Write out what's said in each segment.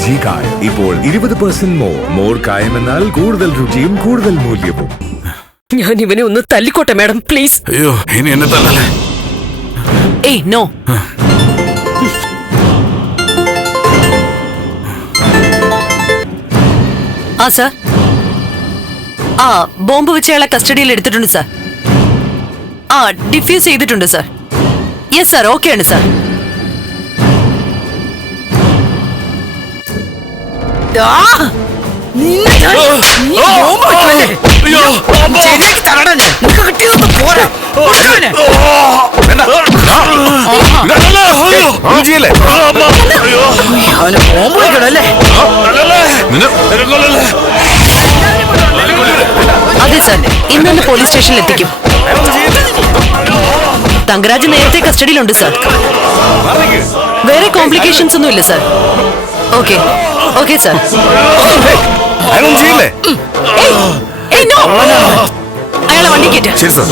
G കായം ഇപ്പോൾ ഇരുപത് പെർസെന്റ് മോർ മോർ കായം എന്നാൽ കൂടുതൽ രുചിയും കൂടുതൽ മൂല്യവും. ഞാൻ ഇവനെ ഒന്ന് തല്ലിക്കോട്ടെ മാഡം പ്ലീസ് അയ്യോ ഇനി എന്നെ തല്ലല്ലേ? ഏയ് നോ ആ സർ ആ ബോംബ് വെച്ചയാളെ കസ്റ്റഡിയിൽ എടുത്തിട്ടുണ്ട് സർ ആ ഡിഫ്യൂസ് ചെയ്തിട്ടുണ്ട് സർ യെസ് സർ ഓക്കെയാണ് സർ അതെ സാർ. ഇന്ന് തന്നെ പോലീസ് സ്റ്റേഷനിൽ എത്തിക്കും. തങ്കരാജ് നേരത്തെ കസ്റ്റഡിയിലുണ്ട് സാർ. വേറെ കോംപ്ലിക്കേഷൻസ് ഒന്നും ഇല്ല സർ. ഓക്കെ ഓക്കെ സർ അയാളൊന്നും ചെയ്യില്ലേ? അയാളെ വണ്ടി കയറ്റ ശരി സർ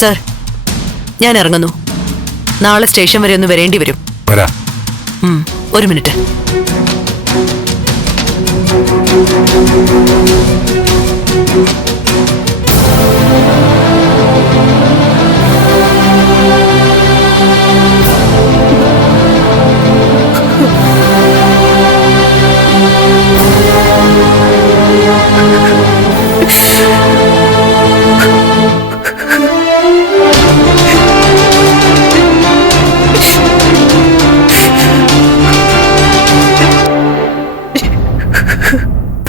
സർ ഞാൻ ഇറങ്ങുന്നു. നാളെ സ്റ്റേഷൻ വരെ ഒന്ന് വരേണ്ടി വരും. ഒരു മിനിറ്റ്. പ്രഭേ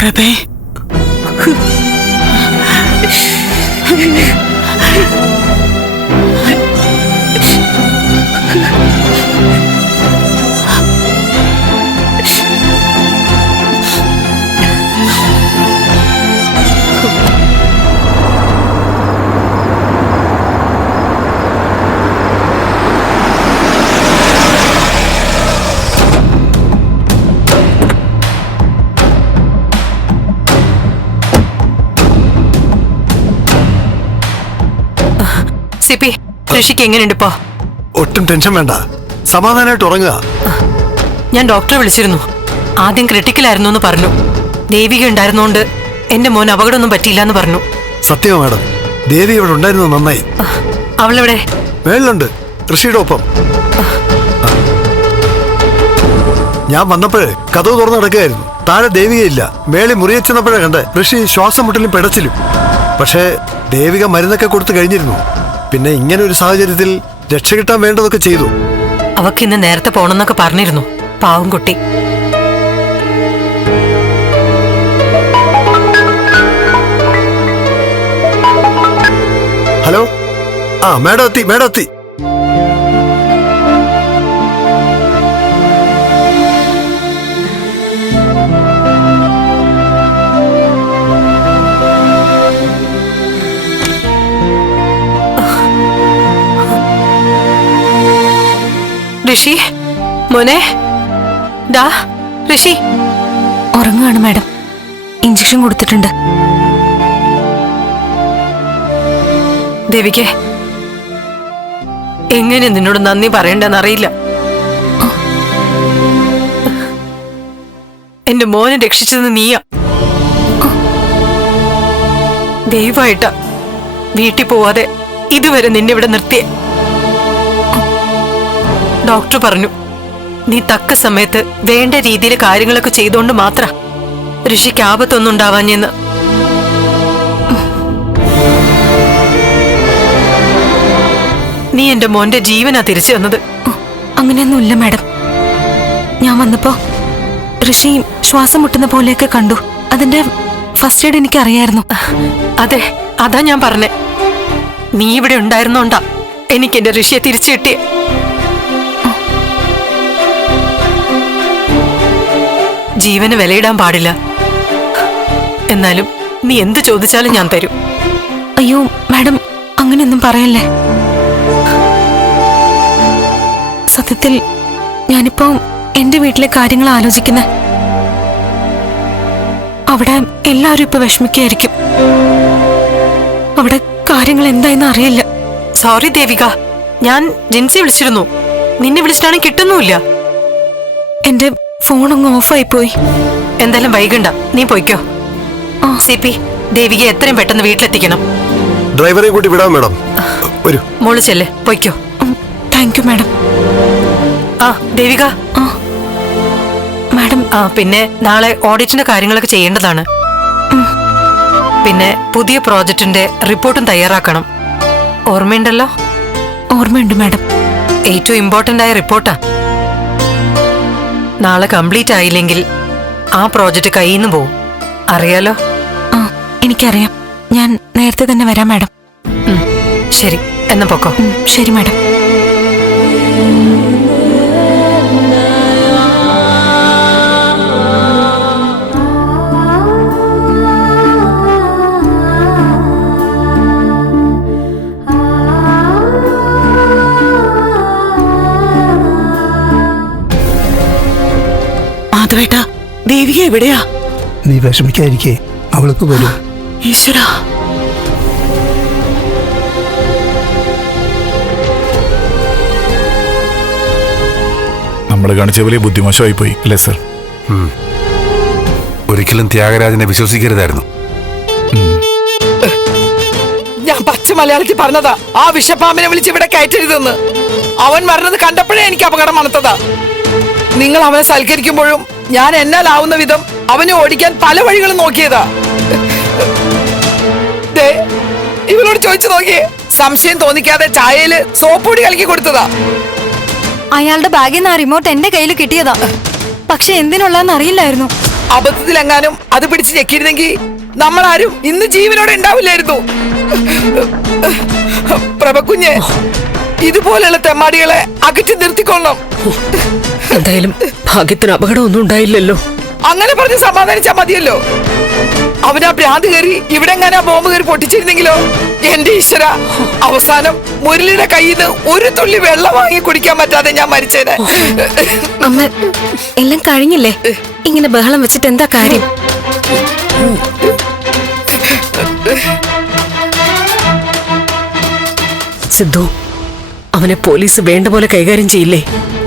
സി പി ഋഷിക്ക് എങ്ങനെയുണ്ട് ഇപ്പോ? ഒട്ടും ടെൻഷൻ വേണ്ട. സമാധാനമായിട്ട് ഉറങ്ങുക. ഞാൻ ഡോക്ടറെ വിളിച്ചിരുന്നു. ആദ്യം ക്രിട്ടിക്കലായിരുന്നു എന്ന് പറഞ്ഞു. ദേവിക ഉണ്ടായിരുന്നോണ്ട് എന്റെ മോൻ അപകടമൊന്നും പറ്റിയില്ല എന്ന് പറഞ്ഞു. സത്യമാ മാഡം. ദേവി ഇവിടെ ഉണ്ടായിരുന്നു നന്നായി. അവളെവിടെ? മേളിലുണ്ട്. ഋഷിയുടെ ഒപ്പം ഞാൻ വന്നപ്പോഴേ കഥവ് തുറന്നു നടക്കുകയായിരുന്നു താഴെ ദേവികയില്ല മേളി മുറിയച്ചെന്നപ്പോഴേ കണ്ട് ഋഷി ശ്വാസം മുട്ടലും പിടച്ചിലും. പക്ഷേ ദേവിക മരുന്നൊക്കെ കൊടുത്തു കഴിഞ്ഞിരുന്നു. പിന്നെ ഇങ്ങനെ ഒരു സാഹചര്യത്തിൽ രക്ഷ കിട്ടാൻ വേണ്ടതൊക്കെ ചെയ്തു. അവക്ക് ഇന്ന് നേരത്തെ പോണെന്നൊക്കെ പറഞ്ഞിരുന്നു. പാവം കുട്ടി. ഹലോ? ആ മാഡം എത്തി മാഡം എത്തി. ഋഷി? മോനെ? ദാ ഋഷി. ഉറങ്ങുകയാണ് മാഡം. ഇഞ്ചക്ഷൻ കൊടുത്തിട്ടുണ്ട്. ദേവികെ എങ്ങനെ നിന്നോട് നന്ദി പറയണ്ടെന്നറിയില്ല. എന്റെ മോനെ രക്ഷിച്ചത് നീയാ. ദയവായിട്ടാ വീട്ടിൽ പോവാതെ ഇതുവരെ നിന്നെ ഇവിടെ നിർത്തിയ. ഡോക്ടർ പറഞ്ഞു നീ തക്ക സമയത്ത് വേണ്ട രീതിയിൽ കാര്യങ്ങളൊക്കെ ചെയ്തുകൊണ്ട് മാത്ര ഋഷിക്ക് ആപത്തൊന്നും ഉണ്ടാവാഞ്ഞെന്ന്. നീ എന്റെ മോന്റെ ജീവനാ തിരിച്ചു തന്നത്. അങ്ങനെയൊന്നുമില്ല മാഡം. ഞാൻ വന്നപ്പോ ഋഷി ശ്വാസം മുട്ടുന്ന പോലെയൊക്കെ കണ്ടു. അതിന്റെ ഫസ്റ്റ് എയ്ഡ് എനിക്ക് അറിയായിരുന്നു അതെ അതാ ഞാൻ പറഞ്ഞേ. നീ ഇവിടെ ഉണ്ടായിരുന്നോണ്ടാ എനിക്ക് എന്റെ ഋഷിയെ തിരിച്ചു കിട്ടിയ. ജീവന് വിലയിടാൻ പാടില്ല. എന്നാലും നീ എന്ത് ചോദിച്ചാലും ഞാൻ തരും. അയ്യോ മാഡം അങ്ങനെയൊന്നും പറയല്ലേ? സത്യത്തിൽ ഞാനിപ്പോ എന്റെ വീട്ടിലെ കാര്യങ്ങൾ ആലോചിക്കുന്ന. അവിടെ എല്ലാവരും ഇപ്പൊ വിഷമിക്കായിരിക്കും അവിടെ കാര്യങ്ങൾ എന്തായെന്ന് അറിയില്ല. സോറി ദേവിക. ഞാൻ ജിൻസി വിളിച്ചിരുന്നു. നിന്നെ വിളിച്ചിട്ടാണെങ്കിൽ കിട്ടുന്നുമില്ല. എന്റെ അങ്ങ് ഓഫായി പോയി എന്തായാലും വൈകണ്ട. നീ പോയിക്കോ. സി പി ദേവിക എത്രയും പെട്ടെന്ന് വീട്ടിലെത്തിക്കണം. ഡ്രൈവറെ കൂട്ടി വിടാം മാഡം. വരൂ. മോൾ ചെല്ലേ. പോയിക്കോ. Thank you madam. ആ ദേവിക. മാഡം. ആ പിന്നെ നാളെ ഓഡിറ്റിന്റെ കാര്യങ്ങളൊക്കെ ചെയ്യേണ്ടതാണ്. പിന്നെ പുതിയ പ്രോജക്റ്റിന്റെ റിപ്പോർട്ടും തയ്യാറാക്കണം. ഓർമ്മയുണ്ടല്ലോ? ഓർമ്മയുണ്ട് മാഡം. ഏറ്റവും ഇമ്പോർട്ടന്റ് ആയ റിപ്പോർട്ടാ. നാളെ കംപ്ലീറ്റ് ആയില്ലെങ്കിൽ ആ പ്രോജക്റ്റ് കയ്യിൽ നിന്ന് പോവും. അറിയാലോ? ആ എനിക്കറിയാം. ഞാൻ നേരത്തെ തന്നെ വരാം മാഡം. ശരി. എന്നാ പൊക്കോ. ശരി മാഡം. ദേവിക എവിടെയാ? നീ വിഷമിക്കാതിരിക്കേ അവൾക്ക് വരും. ഈശ്വരാ. നമ്മൾ കാണിച്ച വലിയ ബുദ്ധിമോശമായി പോയി അല്ലേ സർ? ഒരിക്കലും ത്യാഗരാജനെ വിശ്വസിക്കരുതായിരുന്നു. ഞാൻ പച്ച മലയാളത്തിൽ പറഞ്ഞതാ ആ വിഷപ്പാമ്പിനെ വിളിച്ച് ഇവിടെ കയറ്റരുതെന്ന്. അവൻ മരണത് കണ്ടപ്പോഴേ എനിക്ക് അപകടം മണത്തതാ നിങ്ങൾ അവനെ സൽക്കരിക്കുമ്പോഴും ഞാൻ എന്നാലാവുന്ന വിധം അവനെ ഓടിക്കാൻ പല വഴികളും നോക്കിയതാ. ദേ, ഇവളോട് ചോദിച്ചു നോക്കിയേ സംശയം തോന്നിക്കാതെ ചായയിൽ സോപ്പ് പൊടി കലക്കി കൊടുത്തതാ. അയാളുടെ ബാഗിൽ നിന്ന് ആ റിമോട്ട് എന്റെ കയ്യിൽ കിട്ടിയതാ. പക്ഷെ എന്തിനുള്ളതെന്ന് അറിയില്ലായിരുന്നു. അബദ്ധത്തിലെങ്ങാനും അത് പിടിച്ച് ഞെക്കിയിരുന്നെങ്കിൽ നമ്മളാരും ഇന്ന് ജീവനോടെ ഉണ്ടാവില്ലായിരുന്നു. പ്രഭക്കുഞ്ഞ് ഇതുപോലെയുള്ള തെമ്മാടികളെ അകറ്റി നിർത്തിക്കൊള്ളണം. എന്തായാലും ഭാഗ്യത്തിന് അപകടമൊന്നും ഉണ്ടായില്ലല്ലോ. അങ്ങനെ പറഞ്ഞ് സമാധാനിച്ചാ മതിയല്ലോ. അവനാ ഭ്രാന്ത് കയറി ഇവിടെ എങ്ങാനാ ബോംബ് കയറി പൊട്ടിച്ചിരുന്നെങ്കിലോ? എന്റെ ഈശ്വര അവസാനം മുരളിയുടെ കയ്യിൽ നിന്ന് ഒരു തുള്ളി വെള്ളം വാങ്ങി കുടിക്കാൻ പറ്റാതെ ഞാൻ മരിച്ചേനെ. അമ്മ എല്ലാം കഴിഞ്ഞില്ലേ? ഇങ്ങനെ ബഹളം വെച്ചിട്ട് എന്താ കാര്യം? സിദ്ധു അവനെ പോലീസ് വേണ്ട പോലെ കൈകാര്യം ചെയ്യില്ലേ?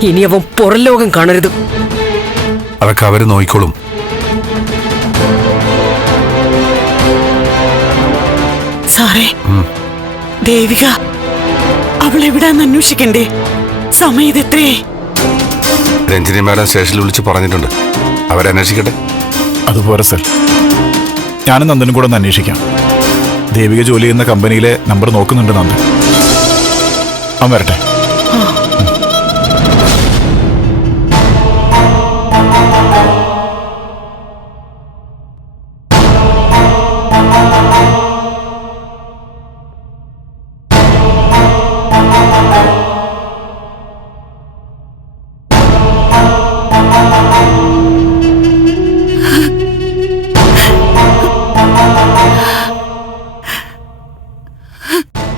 ഇനി അവൻ പുറം ലോകം കാണരുത്. അതൊക്കെ അവർ നോയിക്കോളും. സാറേ ദേവിക അവൾ എവിടാന്ന് അന്വേഷിക്കണ്ടേ? സമയം ഇത് എത്രയേ രഞ്ജിനി മാഡം സ്റ്റേഷനിൽ വിളിച്ച് പറഞ്ഞിട്ടുണ്ട്. അവരന്വേഷിക്കട്ടെ അതുപോലെ സർ. ഞാനും നന്ദനും കൂടെ ഒന്ന് അന്വേഷിക്കാം. ദേവിക ജോലി ചെയ്യുന്ന കമ്പനിയിലെ നമ്പർ നോക്കുന്നുണ്ട് നന്ദൻ. അവൻ വരട്ടെ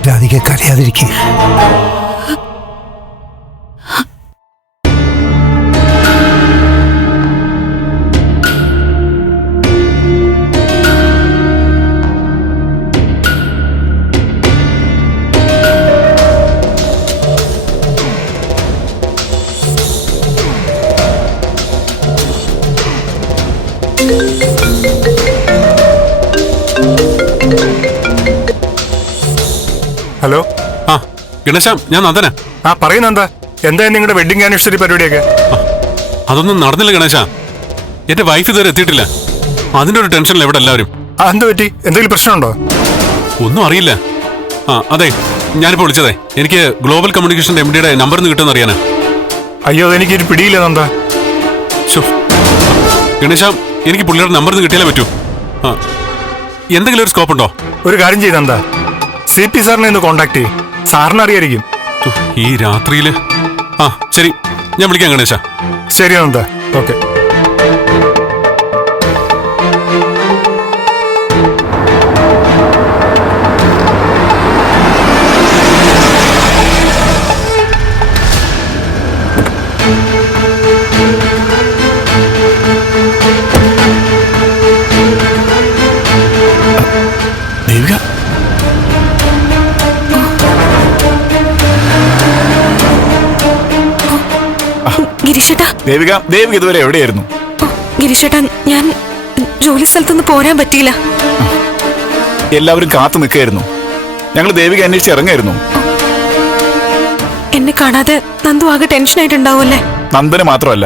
രാധിക കരയാതിരിക്കേ ഗണേശ ഞാൻ നന്ദന ആ പറയുന്ന എന്താ എന്താ നിങ്ങളുടെ വെഡിങ് ആനിവേഴ്സറി പരിപാടിയൊക്കെ? അതൊന്നും നടന്നില്ല ഗണേശ. എന്റെ വൈഫ് ഇതുവരെ എത്തിയിട്ടില്ല. അതിന്റെ ഒരു ടെൻഷനിൽ എവിടെ എല്ലാവരും. ആ എന്ത് പറ്റി? എന്തെങ്കിലും പ്രശ്നമുണ്ടോ? ഒന്നും അറിയില്ല. ആ അതെ ഞാനിപ്പോ വിളിച്ചതേ. എനിക്ക് ഗ്ലോബൽ കമ്മ്യൂണിക്കേഷൻ എം ഡിയുടെ നമ്പർ നിന്ന് കിട്ടുമെന്ന് അറിയാനാ. അയ്യോ അതെനിക്ക് ഒരു പിടിയില്ല നന്ദാ. ശോ. ഗണേശ എനിക്ക് പുള്ളിയുടെ നമ്പർ നിന്ന് കിട്ടിയാലേ പറ്റൂ. ആ എന്തെങ്കിലും ഒരു സ്കോപ്പ് ഉണ്ടോ? ഒരു കാര്യം ചെയ്ത് നന്ദ. സി പി സാറിനെ ഒന്ന് കോണ്ടാക്ട് ചെയ്യും. സാറിന് അറിയായിരിക്കും ഈ രാത്രിയിൽ. ആ ശരി. ഞാൻ വിളിക്കാം ഗണേശ. ശരി ഓക്കെ. ദേവിക ദേവിക ഇതുവരെ എവിടെയായിരുന്നു? ഗിരിശേട്ടാ ഞാൻ ജോലി സ്ഥലത്തുനിന്ന് പോരാൻ പറ്റിയില്ല. എല്ലാവരും കാത്തു നിൽക്കായിരുന്നു ഞങ്ങൾ ദേവിക അന്വേഷിച്ച് ഇറങ്ങായിരുന്നു. എന്നെ കാണാതെ നന്ദു ആകെ ടെൻഷൻ ആയിട്ടുണ്ടാവുമല്ലേ? നന്ദന് മാത്രമല്ല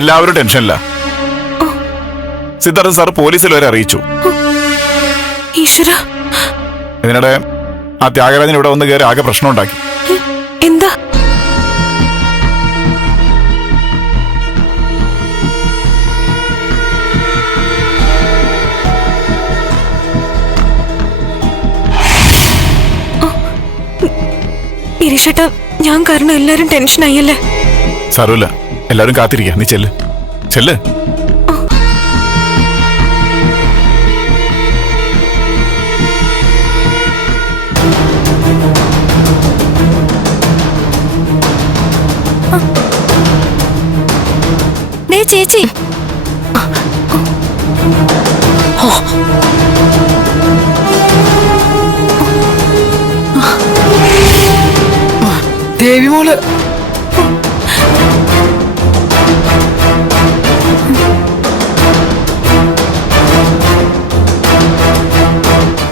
എല്ലാവരും ടെൻഷനില്ല സിദ്ധാർത്ഥ സാർ പോലീസിൽ വരെ അറിയിച്ചു. ഈശ്വര. ഇതിനിടെ ആ ത്യാഗരാജൻ ഇവിടെ വന്ന് കയറി ആകെ പ്രശ്നമുണ്ടാക്കി. എന്താ ഗിരീഷേട്ടാ ഞാൻ കാരണം എല്ലാരും ടെൻഷനായല്ലേ? സാരമില്ല. എല്ലാരും കാത്തിരിക്കുക നീ ചെല്ല്. ചെല്ല്. ചേച്ചി. ദേവി മോൾ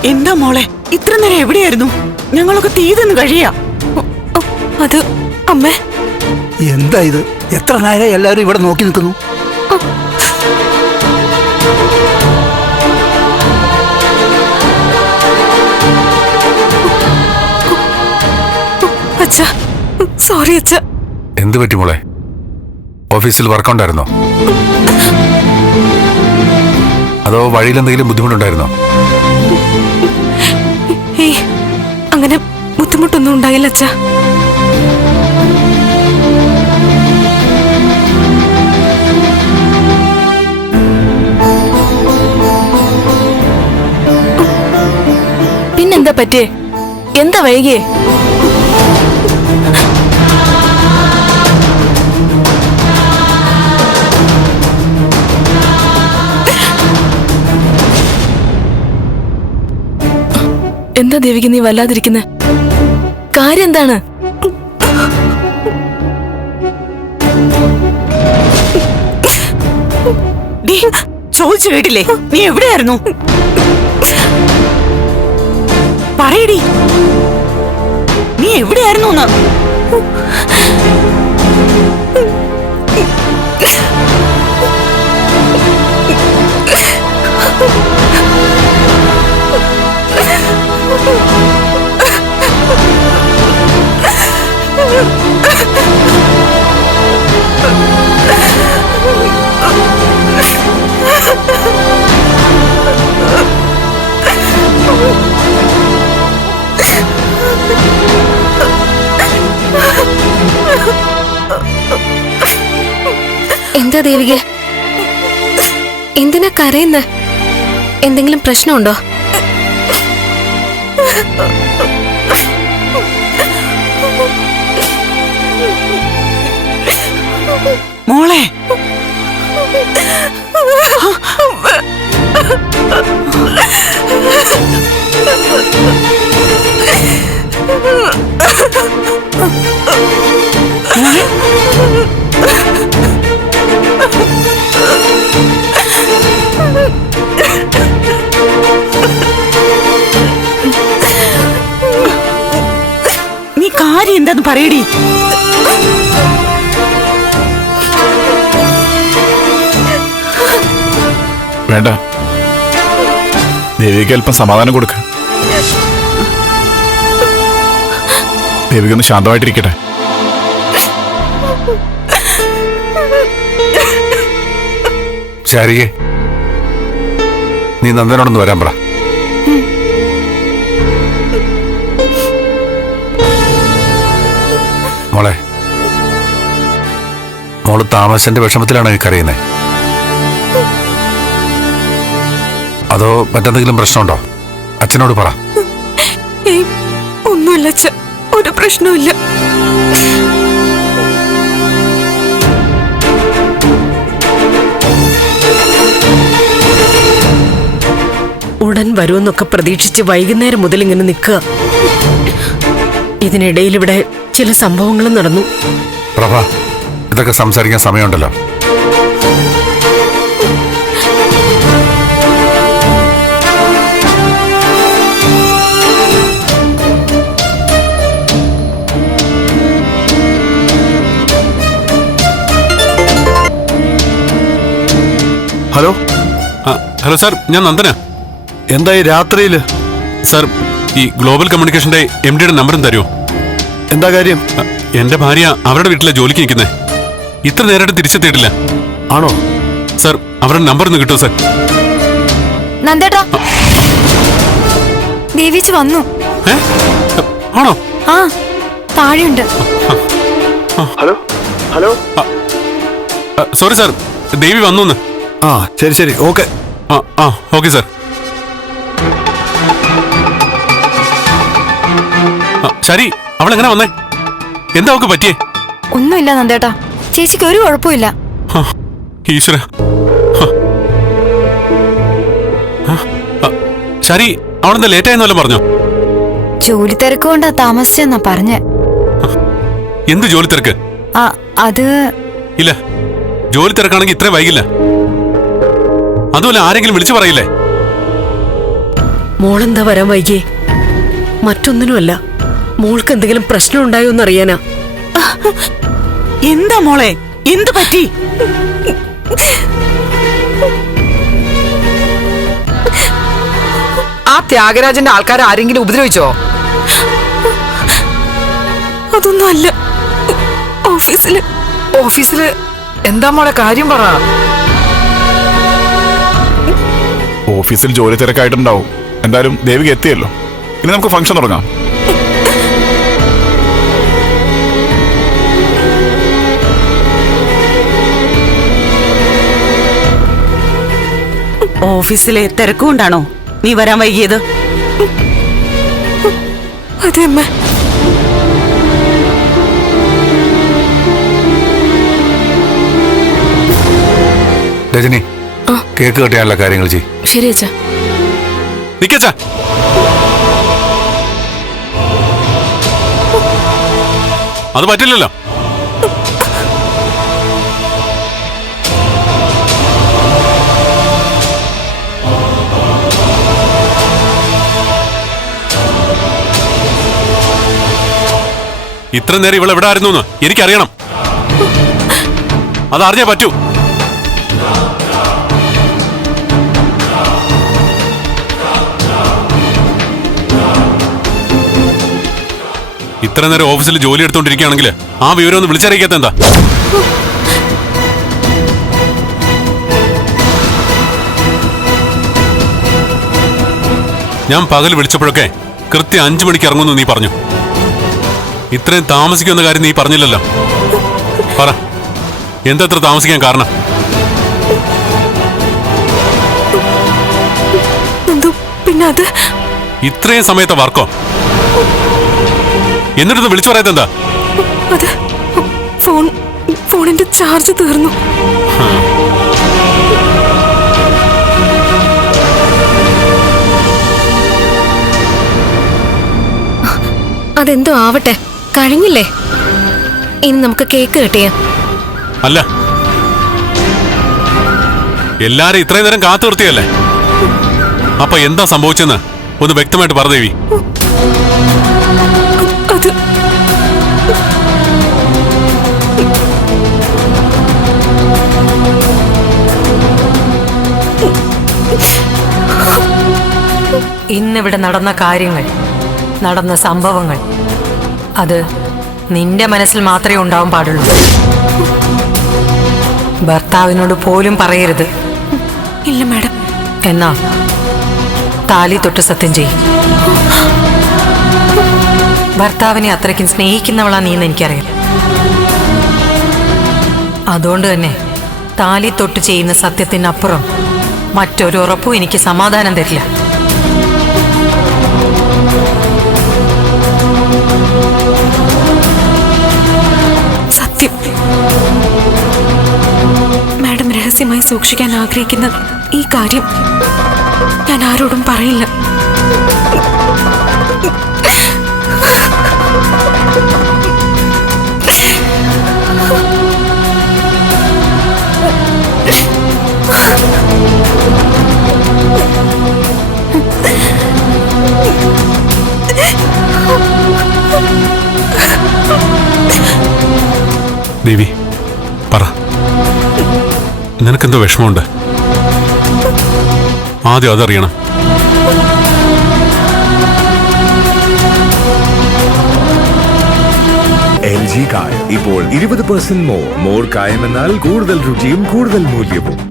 എന്താ മോളെ? ഇത്ര നേരം എവിടെയായിരുന്നു? ഞങ്ങളൊക്കെ തീ തന്നു കഴിയാ അത് അമ്മേ. എന്താ ഇത്? എത്ര നേരം എല്ലാവരും ഇവിടെ നോക്കി നിൽക്കുന്നു? സോറി അച്ഛ. എന്ത് പറ്റി മോളെ? ഓഫീസിൽ വർക്ക് ഉണ്ടായിരുന്നോ അതോ വഴിയിൽ എന്തെങ്കിലും ബുദ്ധിമുട്ടുണ്ടായിരുന്നോ? ഏയ് അങ്ങനെ ബുദ്ധിമുട്ടൊന്നും ഉണ്ടായില്ല അച്ഛ. പിന്നെന്താ പറ്റിയേ? എന്താ വൈകിയേ? എന്താ ദേവിക്ക് നീ വല്ലാതിരിക്കുന്നെ? കാര്യം എന്താണ് ചോദിച്ചു കേട്ടില്ലേ? നീ എവിടെയായിരുന്നു? പറയടി. നീ എവിടെയായിരുന്നു എന്ന്? എന്താ ദേവിക? എന്തിനാ കരയുന്ന? എന്തെങ്കിലും പ്രശ്നമുണ്ടോ? മോളെ. ദേവിക അല്പം സമാധാനം കൊടുക്ക. ദേവിക്ക് ഒന്ന് ശാന്തമായിട്ടിരിക്കട്ടെ. ശാരികെ നീ നന്ദനോടൊന്ന് വരാൻ പറ. മോളെ മോൾ താമസന്റെ വിഷമത്തിലാണ് എനിക്കറിയുന്നത് അതോ മറ്റെന്തെങ്കിലും പ്രശ്നമുണ്ടോ? അച്ഛനോട് പറ. ഒന്നുമില്ല അച്ഛ ഒരു പ്രശ്നവുമില്ല. ഉടൻ വരുമെന്നൊക്കെ പ്രതീക്ഷിച്ച് വൈകുന്നേരം മുതൽ ഇങ്ങനെ നിൽക്കുക. ഇതിനിടയിൽ ഇവിടെ ചില സംഭവങ്ങളും നടന്നു. പ്രഭ ഇതൊക്കെ സംസാരിക്കാൻ സമയമുണ്ടല്ലോ. ഹലോ? ഹലോ സാർ ഞാൻ നന്ദന. എന്തായി രാത്രിയിൽ സാർ ഈ ഗ്ലോബൽ കമ്മ്യൂണിക്കേഷന്റെ എം ഡിയുടെ നമ്പറും തരുമോ? എന്താ കാര്യം? എന്റെ എന്റെ ഭാര്യ അവരുടെ വീട്ടിലെ ജോലിക്ക് നിൽക്കുന്നേ. ഇത്ര നേരമായിട്ട് തിരിച്ചെത്തിയിട്ടില്ല. ആണോ? സാർ അവരുടെ നമ്പർ ഒന്ന് കിട്ടുമോ സാർ? നന്ദേട്ടാ. ദേവിച്ച് വന്നു. ഏ? ആണോ? ആ താഴെയുണ്ട്. Hello? Hello? Sorry sir Devi വന്നു എന്ന്. ആ ശരി ശരി. ഓക്കെ. ആ ആ ഓക്കെ സാർ. ശരി. അവൾ എങ്ങനെ വന്നേ? എന്താ അവക്ക് പറ്റിയേ? ഒന്നുമില്ല നന്ദേട്ടാ. ചേച്ചിക്ക് ഒരു കുഴപ്പമില്ല ഈശ്വര. ശരി. അവളെന്താ ലേറ്റ് ആയെന്നല്ലോ പറഞ്ഞോ? ജോലി തിരക്ക് കൊണ്ടാ താമസിച്ചെന്നാ പറഞ്ഞേ. എന്ത് ജോലി തിരക്ക്? ആ അത് ഇല്ല. ജോലി തിരക്കാണെങ്കിൽ ഇത്രയും വൈകില്ല. അതുമല്ല ആരെങ്കിലും വിളിച്ചു പറയില്ലേ? മോളെന്താ വരാൻ വൈകിയേ? മറ്റൊന്നിനുമല്ല. മോൾക്ക് എന്തെങ്കിലും പ്രശ്നം ഉണ്ടായോ എന്നറിയാനാ. എന്താ മോളെ? എന്ത് പറ്റി? ആ ത്യാഗരാജന്റെ ആൾക്കാരെ ആരെങ്കിലും ഉപദ്രവിച്ചോ? അതൊന്നുമല്ല. ഓഫീസിൽ ഓഫീസിൽ എന്താ മോളെ? കാര്യം പറ. ഓഫീസിൽ ജോലി തിരക്കായിട്ടുണ്ടാവും. എന്തായാലും ദേവിക എത്തിയല്ലോ. ഇനി നമുക്ക് ഫംഗ്ഷൻ തുടങ്ങാം. ഓഫീസിലെ തിരക്കുകൊണ്ടാണോ നീ വരാൻ വൈകിയത്? അതെ അമ്മ. രജനി കേക്ക് കെട്ടിയാനുള്ള കാര്യങ്ങൾ ചെയ്യും. ശരി അച്ഛാ. നിക്കച്ചാ അത് പറ്റില്ലല്ലോ. ഇത്ര നേരം ഇവളെവിടെ എവിടെ ആയിരുന്നു എന്ന് എനിക്കറിയണം. അതറിഞ്ഞേ പറ്റൂ. ഇത്ര നേരം ഓഫീസിൽ ജോലി എടുത്തോണ്ടിരിക്കുകയാണെങ്കിൽ ആ വിവരം ഒന്ന് വിളിച്ചറിയിക്കാത്ത എന്താ? ഞാൻ പകൽ വിളിച്ചപ്പോഴൊക്കെ കൃത്യം അഞ്ചു മണിക്ക് ഇറങ്ങുന്നു നീ പറഞ്ഞു. ഇത്രയും താമസിക്കുന്ന കാര്യം നീ പറഞ്ഞില്ലല്ലോ. പറ. എന്തത്ര താമസിക്കാൻ കാരണം? നന്ദു പിന്നെ അത്? ഇത്രയും സമയത്തെ വർക്കോ? എന്നിട്ടത് വിളിച്ചു പറയാത്തെന്താ അത് ഫോൺ ഫോണിന്റെ ചാർജ് തീർന്നു. അതെന്തോ ആവട്ടെ. കഴിഞ്ഞില്ലേ? ഇനി നമുക്ക് കേക്ക് കിട്ടിയ അല്ല. എല്ലാരും ഇത്രയും നേരം കാത്തു നിർത്തിയല്ലേ? അപ്പൊ എന്താ സംഭവിച്ചെന്ന്? ഒന്ന് വ്യക്തമായിട്ട് പറ ഇന്നിവിടെ നടന്ന കാര്യങ്ങൾ നടന്ന സംഭവങ്ങൾ അത് നിന്റെ മനസ്സിൽ മാത്രമേ ഉണ്ടാവാൻ പാടുള്ളൂ. ഭർത്താവിനോട് പോലും പറയരുത്. ഇല്ല മാഡം. എന്നാ താലി തൊട്ട് സത്യം ചെയ്യും. ഭർത്താവിനെ അത്രയ്ക്കും സ്നേഹിക്കുന്നവളാ നീ എന്ന് എനിക്കറിയാം. അതുകൊണ്ട് തന്നെ താലി തൊട്ട് ചെയ്യുന്ന സത്യത്തിനപ്പുറം മറ്റൊരു ഉറപ്പും എനിക്ക് സമാധാനം തരില്ല. രഹസ്യമായി സൂക്ഷിക്കാൻ ആഗ്രഹിക്കുന്ന ഈ കാര്യം ഞാൻ ആരോടും പറയില്ല. ദേവി പറ. നിനക്കെന്തോ വിഷമമുണ്ട്. ആദ്യം അതറിയണം. ഇപ്പോൾ ഇരുപത് പെർസെന്റ് മോർ മോർ കായം എന്നാൽ കൂടുതൽ രുചിയും കൂടുതൽ മൂല്യവും.